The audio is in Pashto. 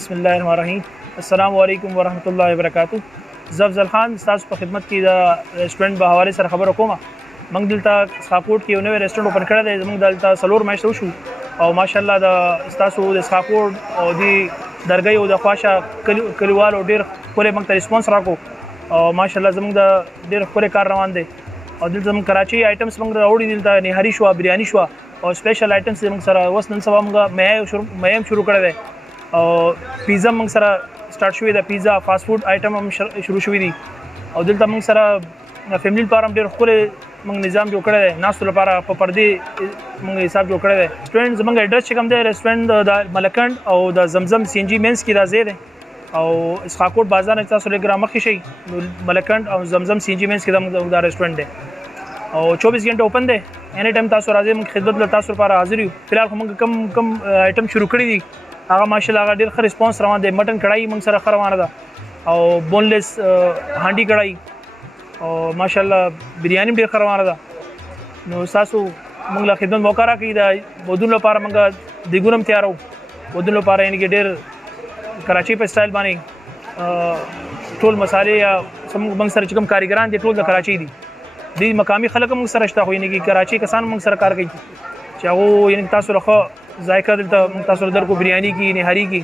بسم الله الرحمن الرحیم. السلام علیکم ورحمۃ اللہ وبرکاتہ. زفزل خان تاسو په خدمت کې د ریسټورانټ په حواله سره خبرو کوم. موږ دلته سخاپورټ کې یو نوی ریسټورانټ اوپن کړی دی. موږ دلته سلور میاشتې وشو او ماشاءالله د تاسو د سخاپورټ او د درګۍ او د خواشه کلیوالو ډېر ښکلی موږ ته ریسپانس راکړو او ماشاءالله زموږ د ډېر ښکلی کار روان دی او دلته زموږ کراچي آیټمس موږ راوړي. دلته نهاري شوه، بریاني شوه او سپیشل آیټمس موږ سره اوس نن سبا موږ میم شروع کړی دی او پیزا موږ سره سٹارټ شوی دی. پیزا فاست فود آیټم هم شروع شوی دي او دلته موږ سره فیملی لپاره هم ډېر ښکلی موږ نظام جوړ کړی دی. ناستو لپاره په پردې موږ حساب جوړ کړی دی. ریسټورانټ زموږ ایډرس چې کوم دی ریسټورانټ د ملاکنډ او د زمزم سی ان جي مینس کې دا ځای دی او اسخاکوټ بازار نه تاسو لږ رامخکې شئ. ملاکنډ او زمزم سی ان جي مینس کې دا ریسټورانټ دی او 24 غنټه اوپن دی. اینی ټایم تاسو راځئ، موږ خدمت له تاسو لپاره حاضر یو. فی الحال خو موږ کم آیټم شروع کړي دي هغه ماشاءالله هغه ډېر ښه ریسپانس روان دی. مټن کړای موږ سره ښه روانه ده او بونلیس هانډي کړای او ماشاءالله بریاني ډېر ښه روانه ده. نو تاسو موږ له خدمت موقع راکړئ. د ودونو لپاره موږ دیګور هم تیارو. ودونو لپاره یعنې کې ډېر کراچي په سټایل باندې ټول مسالې یا موږ سره چې کوم کاریګران دي ټول د کراچي دي. د مقامي خلک موږ سره شته خو یعنې کې کراچي کسان موږ سره کار کوي چې هغه یعنې تاسو له ښه ذایقه دلته موږ تاسو درکو بریاني کې، نهاري کې.